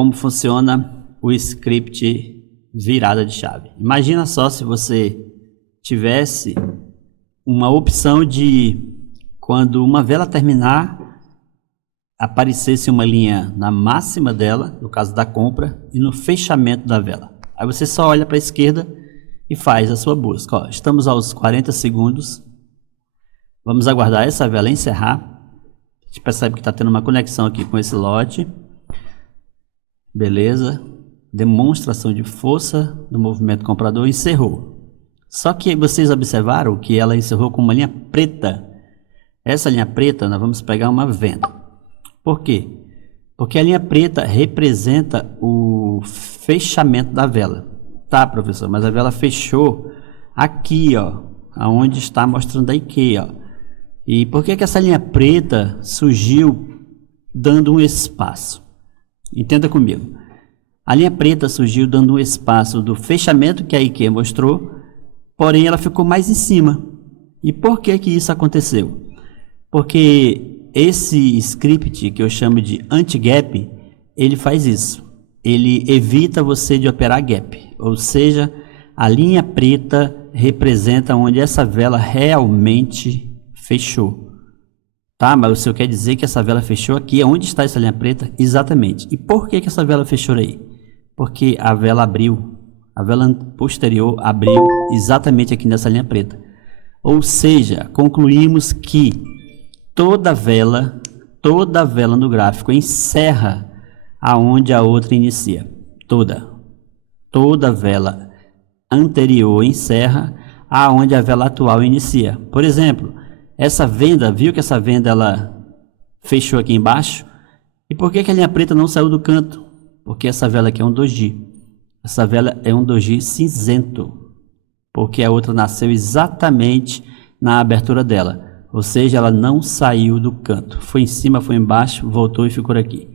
como funciona o script virada de chave. Imagina só se você tivesse uma opção de, quando uma vela terminar, aparecesse uma linha na máxima dela, no caso da compra, e no fechamento da vela. Aí você só olha para a esquerda e faz a sua busca. Ó, estamos aos 40 segundos. Vamos aguardar essa vela encerrar. A gente percebe que está tendo uma conexão aqui com esse lote. Beleza. Demonstração de força do movimento comprador. Encerrou. Só que vocês observaram que ela encerrou com uma linha preta. Essa linha preta nós vamos pegar uma venda. Por quê? Porque a linha preta representa o fechamento da vela. Tá, professor, mas a vela fechou aqui, ó, aonde está mostrando aqui, ó. E por que que essa linha preta surgiu dando um espaço? Entenda comigo. A linha preta surgiu dando um espaço do fechamento que a IKEA mostrou, porém ela ficou mais em cima. E por que que isso aconteceu? Porque esse script que eu chamo de anti-gap, ele faz isso. Ele evita você de operar gap, ou seja, a linha preta representa onde essa vela realmente fechou. Tá, mas o senhor quer dizer que essa vela fechou aqui, onde está essa linha preta? Exatamente. E por que que essa vela fechou aí? Porque a vela abriu, a vela posterior abriu exatamente aqui nessa linha preta. Ou seja, concluímos que toda vela no gráfico encerra aonde a outra inicia. Toda vela anterior encerra aonde a vela atual inicia. Por exemplo, essa venda, viu que essa venda ela fechou aqui embaixo? E por que que a linha preta não saiu do canto? Porque essa vela aqui é um doji. Essa vela é um doji cinzento, porque a outra nasceu exatamente na abertura dela. Ou seja, ela não saiu do canto. Foi em cima, foi embaixo, voltou e ficou aqui.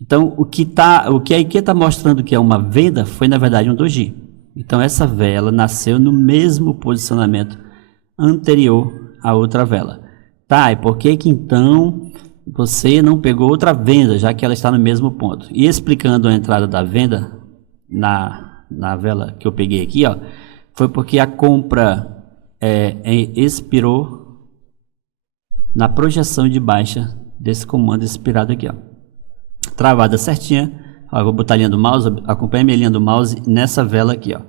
Então, o que a IKEA está mostrando que é uma venda foi, na verdade, um doji. Então, essa vela nasceu no mesmo posicionamento anterior à outra vela. Tá, e por que que então você não pegou outra venda, já que ela está no mesmo ponto? E explicando a entrada da venda na vela que eu peguei aqui, ó, foi porque a compra expirou na projeção de baixa desse comando expirado aqui, ó. Travada certinha, ó, vou botar a linha do mouse, acompanha a minha linha do mouse nessa vela aqui, ó.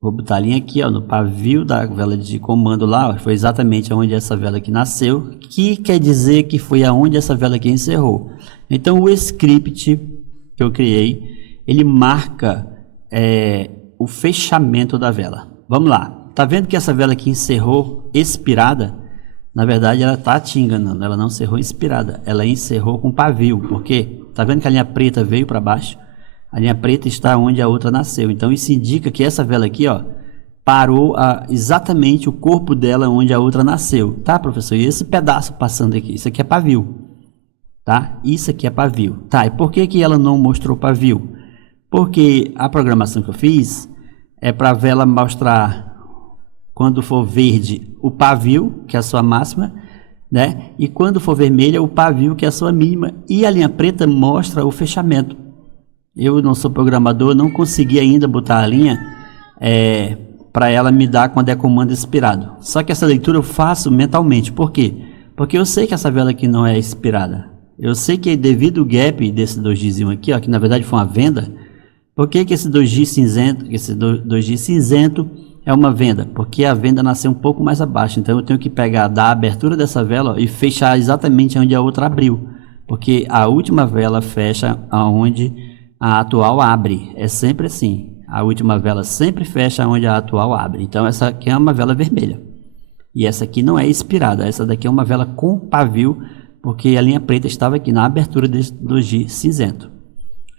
Vou botar a linha aqui, ó, no pavio da vela de comando lá, ó, foi exatamente onde essa vela aqui nasceu, que quer dizer que foi aonde essa vela aqui encerrou. Então o script que eu criei, ele marca o fechamento da vela. Vamos lá, tá vendo que essa vela aqui encerrou expirada? Na verdade, ela está te enganando, ela não encerrou inspirada, ela encerrou com pavio. Por quê? Está vendo que a linha preta veio para baixo? A linha preta está onde a outra nasceu. Então, isso indica que essa vela aqui, ó, parou exatamente o corpo dela onde a outra nasceu. Tá, professor? E esse pedaço passando aqui? Isso aqui é pavio. Tá? Isso aqui é pavio. Tá, e por que que ela não mostrou pavio? Porque a programação que eu fiz é para a vela mostrar, quando for verde, o pavio, que é a sua máxima, né? E quando for vermelha, o pavio, que é a sua mínima. E a linha preta mostra o fechamento. Eu não sou programador, não consegui ainda botar a linha para ela me dar quando é comando expirado. Só que essa leitura eu faço mentalmente. Por quê? Porque eu sei que essa vela aqui não é expirada. Eu sei que devido ao gap desse dojizinho aqui, ó, que na verdade foi uma venda, por que que esse doji cinzento é uma venda? Porque a venda nasceu um pouco mais abaixo, então eu tenho que pegar da abertura dessa vela, ó, e fechar exatamente onde a outra abriu, porque a última vela fecha aonde a atual abre, é sempre assim, a última vela sempre fecha onde a atual abre. Então essa aqui é uma vela vermelha, e essa aqui não é expirada, essa daqui é uma vela com pavio, porque a linha preta estava aqui na abertura desse doji cinzento.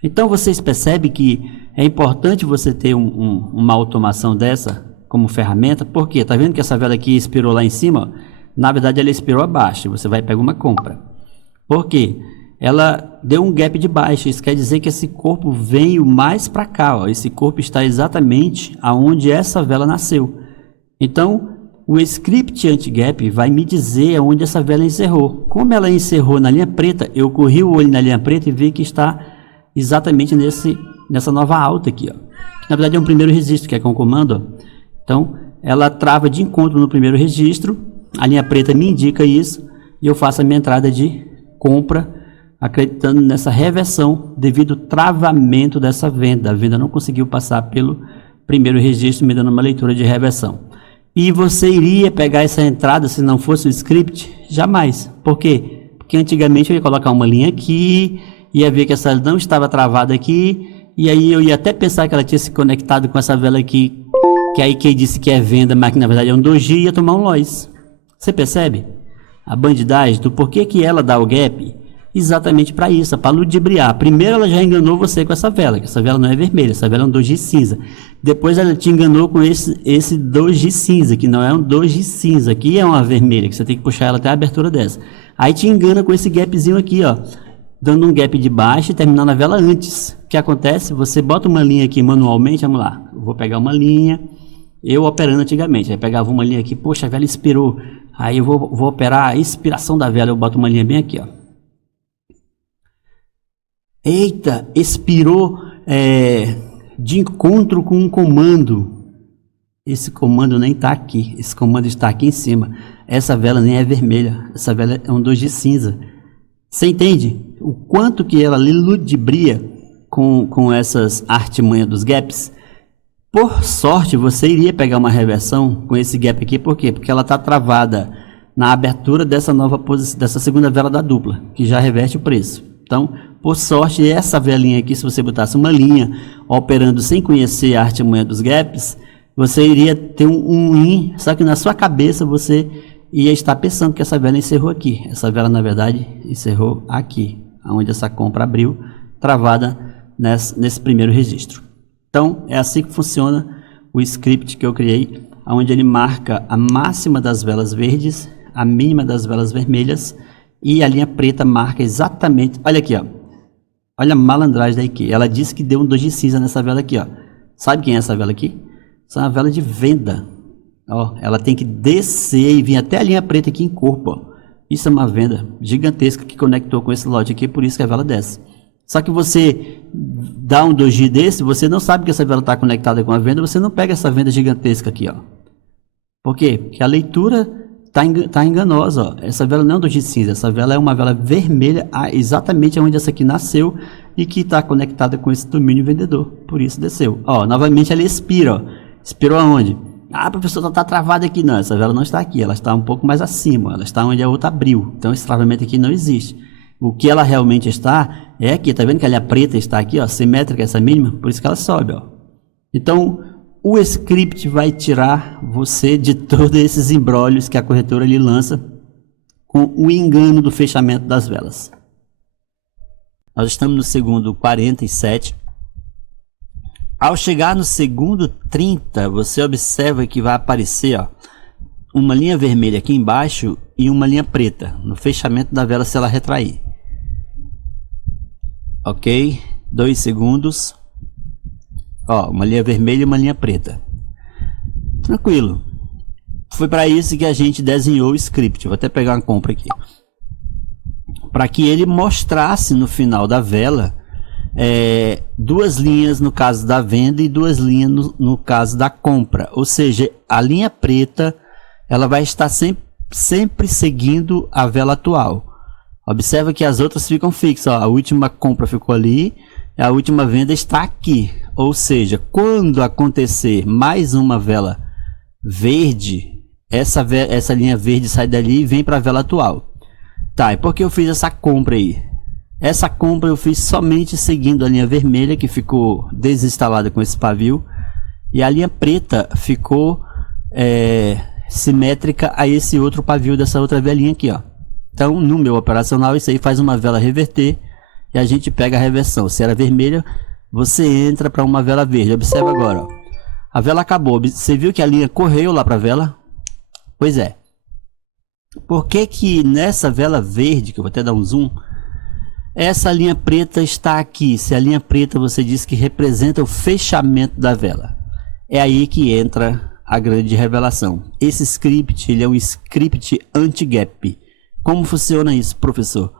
Então vocês percebem que é importante você ter uma automação dessa como ferramenta. Por quê? Tá vendo que essa vela aqui expirou lá em cima? Na verdade ela expirou abaixo, você vai pegar uma compra. Por quê? Ela deu um gap de baixo, isso quer dizer que esse corpo veio mais para cá, ó. Esse corpo está exatamente aonde essa vela nasceu. Então o script anti-gap vai me dizer onde essa vela encerrou. Como ela encerrou na linha preta, eu corri o olho na linha preta e vi que está exatamente nessa nova alta aqui, ó. Na verdade é um primeiro registro, que é com o comando, ó. Então, ela trava de encontro no primeiro registro, a linha preta me indica isso, e eu faço a minha entrada de compra, acreditando nessa reversão devido ao travamento dessa venda. A venda não conseguiu passar pelo primeiro registro, me dando uma leitura de reversão. E você iria pegar essa entrada se não fosse o script? Jamais. Por quê? Porque antigamente eu ia colocar uma linha aqui, ia ver que essa não estava travada aqui, e aí eu ia até pensar que ela tinha se conectado com essa vela aqui, que aí quem disse que é venda, mas que na verdade é um doji, ia tomar um loss. Você percebe a bandidagem do porquê que ela dá o gap? Exatamente para isso, para ludibriar. Primeiro ela já enganou você com essa vela, que essa vela não é vermelha, essa vela é um doji cinza. Depois ela te enganou com esse doji cinza, que não é um doji cinza, aqui é uma vermelha, que você tem que puxar ela até a abertura dessa. Aí te engana com esse gapzinho aqui, ó, dando um gap de baixo e terminando a vela antes. O que acontece? Você bota uma linha aqui manualmente, vamos lá, eu vou pegar uma linha, eu operando antigamente, aí pegava uma linha aqui, poxa, a vela expirou, aí eu vou operar a expiração da vela, eu boto uma linha bem aqui, ó. Eita, expirou de encontro com um comando. Esse comando nem está aqui, esse comando está aqui em cima. Essa vela nem é vermelha, essa vela é um doji cinza. Você entende o quanto que ela ludibria com essas artimanhas dos gaps? Por sorte, você iria pegar uma reversão com esse gap aqui, por quê? Porque ela está travada na abertura dessa nova posição, dessa segunda vela da dupla, que já reverte o preço. Então, por sorte, essa velinha aqui, se você botasse uma linha operando sem conhecer a artimanha dos gaps, você iria ter um in, só que na sua cabeça você ia estar pensando que essa vela encerrou aqui. Essa vela, na verdade, encerrou aqui, onde essa compra abriu, travada nesse primeiro registro. Então, é assim que funciona o script que eu criei, onde ele marca a máxima das velas verdes, a mínima das velas vermelhas, e a linha preta marca exatamente, olha aqui, ó, olha a malandragem da IKEA, ela disse que deu um doji cinza nessa vela aqui, ó. Sabe quem é essa vela aqui? Essa é uma vela de venda, ó, ela tem que descer e vir até a linha preta aqui em corpo, ó. Isso é uma venda gigantesca que conectou com esse lote aqui, por isso que a vela desce. Só que você dá um doji desse, você não sabe que essa vela está conectada com a venda, você não pega essa venda gigantesca aqui, ó. Por quê? Porque a leitura tá enganosa, ó. Essa vela não é um doji cinza, essa vela é uma vela vermelha, exatamente onde essa aqui nasceu e que está conectada com esse domínio vendedor, por isso desceu. Ó, novamente ela expira, ó. Expirou aonde? Ah, professor, está travada aqui. Não, essa vela não está aqui, ela está um pouco mais acima, ela está onde a outra abriu, então esse travamento aqui não existe. O que ela realmente está é aqui, tá vendo que a linha preta está aqui, ó, simétrica essa mínima, por isso que ela sobe, ó. Então, o script vai tirar você de todos esses embrólios que a corretora lhe lança com o engano do fechamento das velas. Nós estamos no segundo 47. Ao chegar no segundo 30, você observa que vai aparecer, ó, uma linha vermelha aqui embaixo e uma linha preta no fechamento da vela se ela retrair. Ok, 2 segundos. Ó, uma linha vermelha e uma linha preta. Tranquilo. Foi para isso que a gente desenhou o script. Vou até pegar uma compra aqui. Para que ele mostrasse no final da vela duas linhas no caso da venda e duas linhas no caso da compra. Ou seja, a linha preta ela vai estar sempre seguindo a vela atual. Observa que as outras ficam fixas. Ó, a última compra ficou ali, a última venda está aqui. Ou seja, quando acontecer mais uma vela verde, essa linha verde sai dali e vem para a vela atual. Tá, e por que eu fiz essa compra aí? Essa compra eu fiz somente seguindo a linha vermelha, que ficou desinstalada com esse pavio, e a linha preta ficou simétrica a esse outro pavio dessa outra velinha aqui, ó. Então, no meu operacional, isso aí faz uma vela reverter e a gente pega a reversão. Se era vermelha, você entra para uma vela verde. Observa agora, ó. A vela acabou. Você viu que a linha correu lá para a vela? Pois é. Por que que nessa vela verde, que eu vou até dar um zoom, essa linha preta está aqui? Se a linha preta você diz que representa o fechamento da vela. É aí que entra a grande revelação. Esse script, ele é um script anti-gap. Como funciona isso, professor?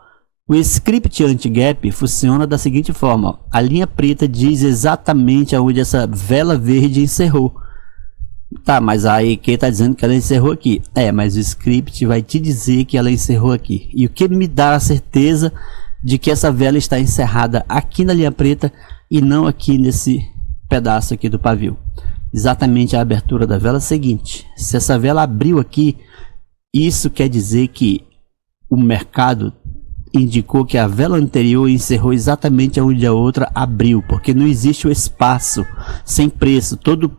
O script anti-gap funciona da seguinte forma, ó. A linha preta diz exatamente aonde essa vela verde encerrou. Tá, mas a EQ está dizendo que ela encerrou aqui. Mas o script vai te dizer que ela encerrou aqui. E o que me dá a certeza de que essa vela está encerrada aqui na linha preta e não aqui nesse pedaço aqui do pavio? Exatamente a abertura da vela seguinte. Se essa vela abriu aqui, isso quer dizer que o mercado indicou que a vela anterior encerrou exatamente onde a outra abriu, porque não existe o espaço sem preço. Todo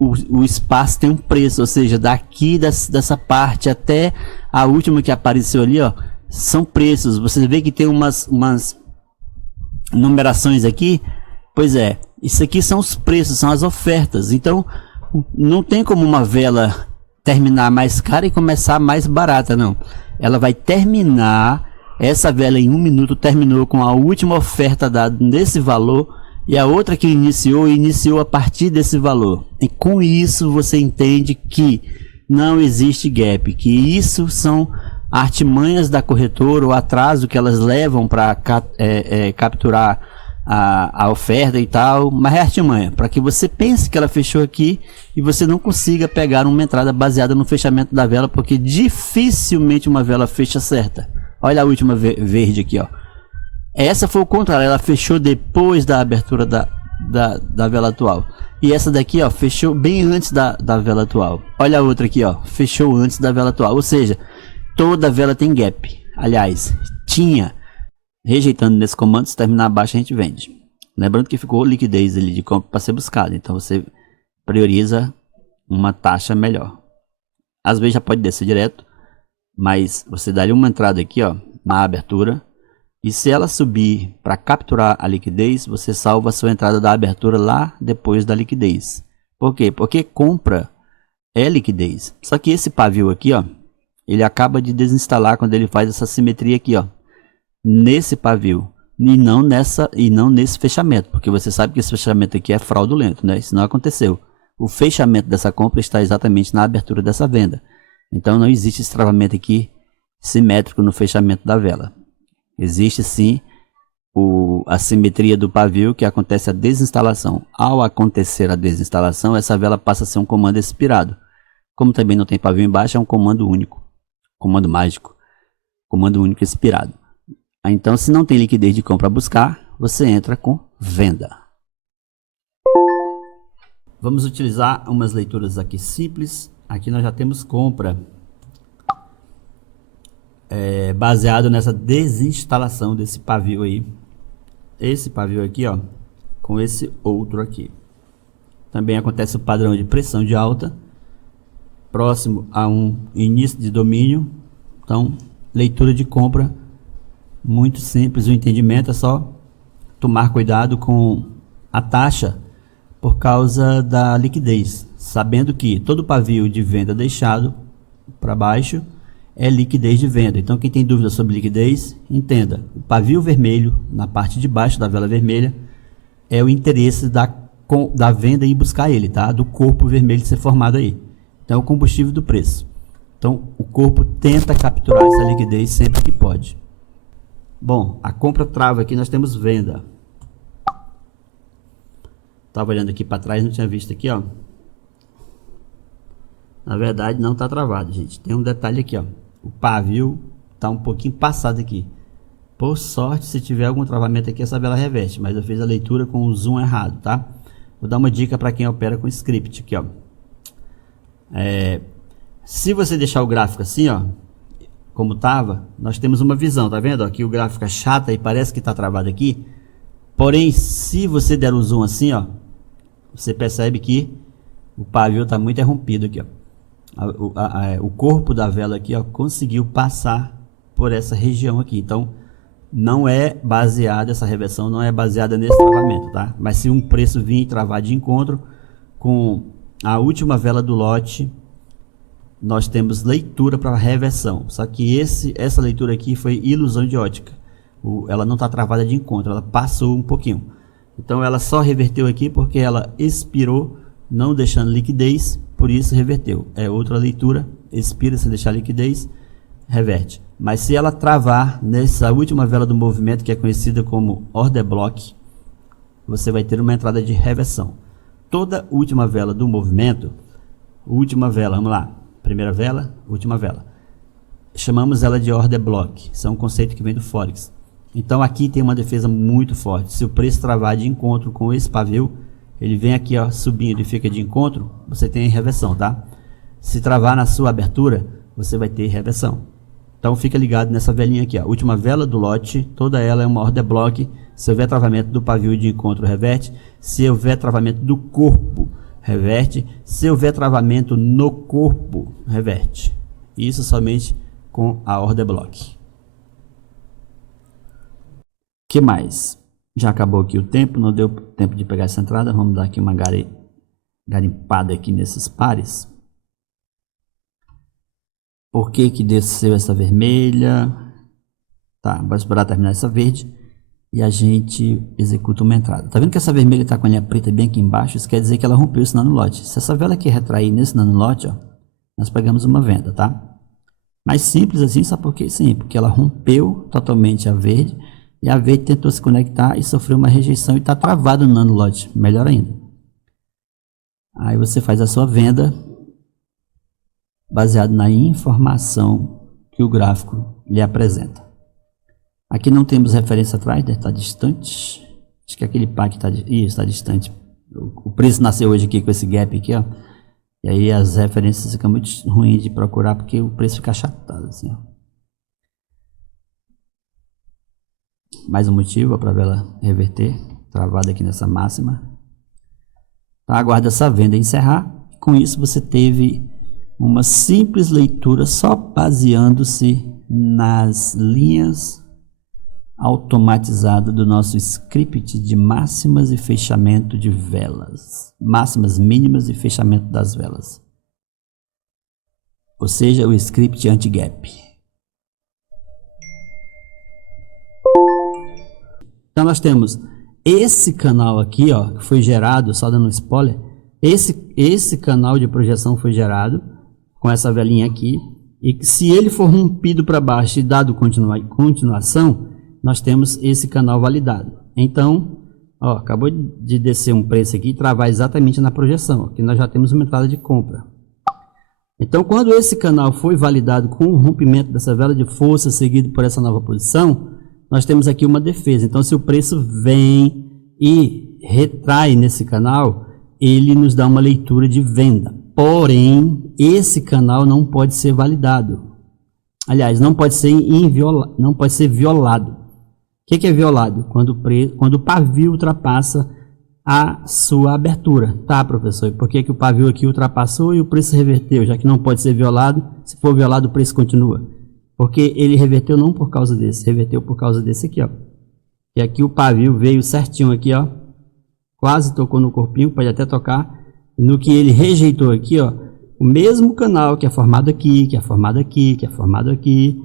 o espaço tem um preço, ou seja, daqui dessa parte até a última que apareceu ali, ó, são preços. Você vê que tem umas numerações aqui. Pois é, isso aqui são os preços, são as ofertas. Então não tem como uma vela terminar mais cara e começar mais barata, não. Ela vai terminar, essa vela em 1 minuto terminou com a última oferta dada nesse valor, e a outra que iniciou a partir desse valor. E com isso você entende que não existe gap, que isso são artimanhas da corretora, o atraso que elas levam para capturar a oferta e tal, mas é artimanha, para que você pense que ela fechou aqui e você não consiga pegar uma entrada baseada no fechamento da vela, porque dificilmente uma vela fecha certa. Olha a última verde aqui, ó. Essa foi o contrário, ela fechou depois da abertura da vela atual. E essa daqui, ó, fechou bem antes da vela atual. Olha a outra aqui, ó, fechou antes da vela atual. Ou seja, toda vela tem gap. Aliás, tinha. Rejeitando nesse comando, se terminar abaixo a gente vende. Lembrando que ficou liquidez ali de compra para ser buscado. Então você prioriza uma taxa melhor. Às vezes já pode descer direto, mas você dá ali uma entrada aqui, ó, na abertura. E se ela subir para capturar a liquidez, você salva a sua entrada da abertura lá depois da liquidez. Por quê? Porque compra é liquidez. Só que esse pavio aqui, ó, ele acaba de desinstalar quando ele faz essa simetria aqui, ó, nesse pavio e não nesse fechamento, porque você sabe que esse fechamento aqui é fraudulento, né? Isso não aconteceu. O fechamento dessa compra está exatamente na abertura dessa venda. Então não existe esse travamento aqui simétrico no fechamento da vela. Existe sim a simetria do pavio, que acontece a desinstalação. Ao acontecer a desinstalação, essa vela passa a ser um comando expirado. Como também não tem pavio embaixo, é um comando único, comando mágico, comando único expirado. Então, se não tem liquidez de compra a buscar, você entra com venda. Vamos utilizar umas leituras aqui simples. Aqui nós já temos compra. Baseado nessa desinstalação desse pavio aí, esse pavio aqui, ó, com esse outro aqui. Também acontece o padrão de pressão de alta próximo a um início de domínio. Então, leitura de compra muito simples, o entendimento é só tomar cuidado com a taxa por causa da liquidez, sabendo que todo pavio de venda deixado para baixo é liquidez de venda. Então quem tem dúvida sobre liquidez, entenda, o pavio vermelho na parte de baixo da vela vermelha é o interesse da venda em buscar ele, tá? Do corpo vermelho ser formado aí. Então é o combustível do preço. Então o corpo tenta capturar essa liquidez sempre que pode. Bom, a compra trava aqui, nós temos venda. Estava olhando aqui para trás, não tinha visto aqui, ó. Na verdade não está travado, gente. Tem um detalhe aqui, ó. O pavio está um pouquinho passado aqui. Por sorte, se tiver algum travamento aqui, essa vela reveste. Mas eu fiz a leitura com o zoom errado, tá? Vou dar uma dica para quem opera com script aqui, ó. Se você deixar o gráfico assim, ó, como tava, nós temos uma visão, tá vendo? Aqui o gráfico é chata e parece que está travado aqui. Porém, se você der o zoom assim, ó, você percebe que o pavio está muito rompido aqui, ó. O corpo da vela aqui, ó, conseguiu passar por essa região aqui. Então não é baseada, essa reversão não é baseada nesse travamento, tá? Mas se um preço vir travar de encontro com a última vela do lote, nós temos leitura para reversão. Só que essa leitura aqui foi ilusão de ótica. Ela não está travada de encontro, ela passou um pouquinho. Então ela só reverteu aqui porque ela expirou, não deixando liquidez, por isso reverteu. É outra leitura, expira sem deixar liquidez, reverte. Mas se ela travar nessa última vela do movimento, que é conhecida como order block, você vai ter uma entrada de reversão. Toda última vela do movimento, última vela, vamos lá, primeira vela, última vela, chamamos ela de order block. Isso é um conceito que vem do Forex. Então aqui tem uma defesa muito forte. Se o preço travar de encontro com esse pavio, ele vem aqui, ó, subindo e fica de encontro, você tem reversão, tá? Se travar na sua abertura, você vai ter reversão. Então fica ligado nessa velinha aqui, ó. Última vela do lote, toda ela é uma order block. Se houver travamento do pavio de encontro, reverte. Se houver travamento do corpo, reverte. Se houver travamento no corpo, reverte. Isso somente com a order block. Que mais? Já acabou aqui o tempo, não deu tempo de pegar essa entrada. Vamos dar aqui uma garimpada aqui nesses pares. Por que que desceu essa vermelha? Tá, vamos esperar terminar essa verde e a gente executa uma entrada. Tá vendo que essa vermelha está com a linha preta bem aqui embaixo? Isso quer dizer que ela rompeu esse nanolote. Se essa vela aqui retrair nesse nanolote, ó, nós pegamos uma venda, tá? Mais simples assim, sabe por quê? Sim, porque ela rompeu totalmente a verde e a verde tentou se conectar e sofreu uma rejeição e está travado no nanolote. Melhor ainda. Aí você faz a sua venda baseado na informação que o gráfico lhe apresenta. Aqui não temos referência atrás, deve estar distante. Acho que aquele par que está distante. O preço nasceu hoje aqui com esse gap aqui, ó. E aí as referências ficam muito ruins de procurar porque o preço fica achatado assim, ó. Mais um motivo para a vela reverter, travada aqui nessa máxima. Tá, aguarda essa venda encerrar. Com isso você teve uma simples leitura só baseando-se nas linhas automatizadas do nosso script de máximas e fechamento de velas, máximas mínimas e fechamento das velas, ou seja, o script anti-gap. Então nós temos esse canal aqui, ó, que foi gerado, só dando um spoiler, esse canal de projeção foi gerado com essa velinha aqui, e se ele for rompido para baixo e dado continuação, nós temos esse canal validado. Então, ó, acabou de descer um preço aqui e travar exatamente na projeção, aqui nós já temos uma entrada de compra. Então, quando esse canal foi validado com o rompimento dessa vela de força seguido por essa nova posição, nós temos aqui uma defesa. Então, se o preço vem e retrai nesse canal, ele nos dá uma leitura de venda. Porém, esse canal não pode ser validado. Aliás, não pode ser violado. O que é violado? Quando o pavio ultrapassa a sua abertura. Tá, professor? E por que o pavio aqui ultrapassou e o preço reverteu? Já que não pode ser violado, se for violado o preço continua. Porque ele reverteu não por causa desse, reverteu por causa desse aqui, ó. E aqui o pavio veio certinho aqui, ó. Quase tocou no corpinho, pode até tocar. No que ele rejeitou aqui, ó, o mesmo canal que é formado aqui, que é formado aqui, que é formado aqui,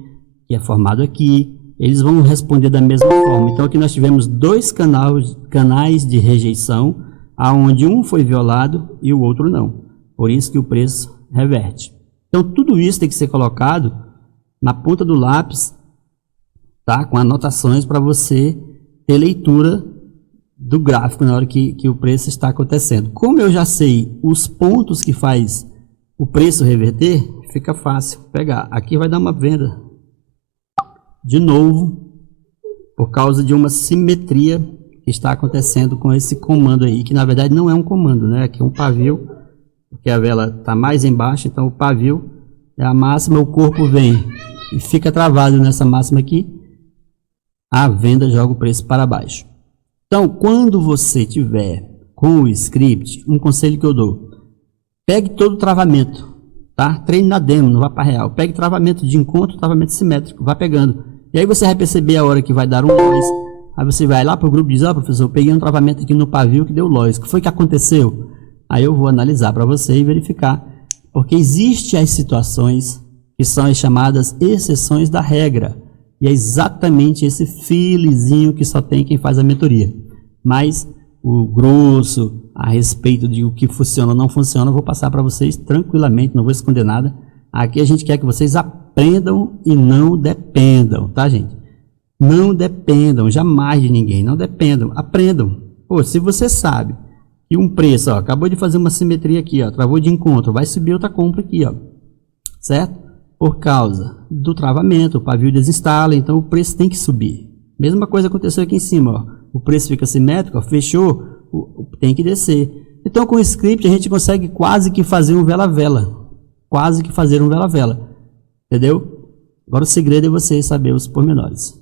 que é formado aqui, eles vão responder da mesma forma. Então aqui nós tivemos dois canais de rejeição, aonde um foi violado e o outro não. Por isso que o preço reverte. Então tudo isso tem que ser colocado na ponta do lápis, tá? Com anotações para você ter leitura do gráfico na hora que o preço está acontecendo. Como eu já sei os pontos que faz o preço reverter, fica fácil pegar. Aqui vai dar uma venda de novo por causa de uma simetria que está acontecendo com esse comando aí, que na verdade não é um comando, né? Aqui é um pavio, porque a vela está mais embaixo, então o pavio é a máxima, o corpo vem e fica travado nessa máxima aqui, a venda joga o preço para baixo. Então, quando você tiver com o script, um conselho que eu dou, pegue todo o travamento, tá? Treine na demo, não vá para real. Pegue travamento de encontro, travamento simétrico, vá pegando. E aí você vai perceber a hora que vai dar um loss. Aí você vai lá para o grupo e diz, ó, professor, eu peguei um travamento aqui no pavio que deu loss. O que foi que aconteceu? Aí eu vou analisar para você e verificar. Porque existem as situações que são as chamadas exceções da regra. E é exatamente esse filezinho que só tem quem faz a mentoria. Mas o grosso a respeito de o que funciona ou não funciona, eu vou passar para vocês tranquilamente, não vou esconder nada. Aqui a gente quer que vocês aprendam e não dependam, tá, gente? Não dependam jamais de ninguém, não dependam, aprendam. Pô, se você sabe que um preço, ó, acabou de fazer uma simetria aqui, ó, travou de encontro, vai subir outra compra aqui, ó, certo? Por causa do travamento, o pavio desinstala, então o preço tem que subir. Mesma coisa aconteceu aqui em cima, ó, o preço fica simétrico, ó, fechou, tem que descer. Então com o script a gente consegue quase que fazer um vela-vela. Quase que fazer um vela-vela, entendeu? Agora o segredo é você saber os pormenores.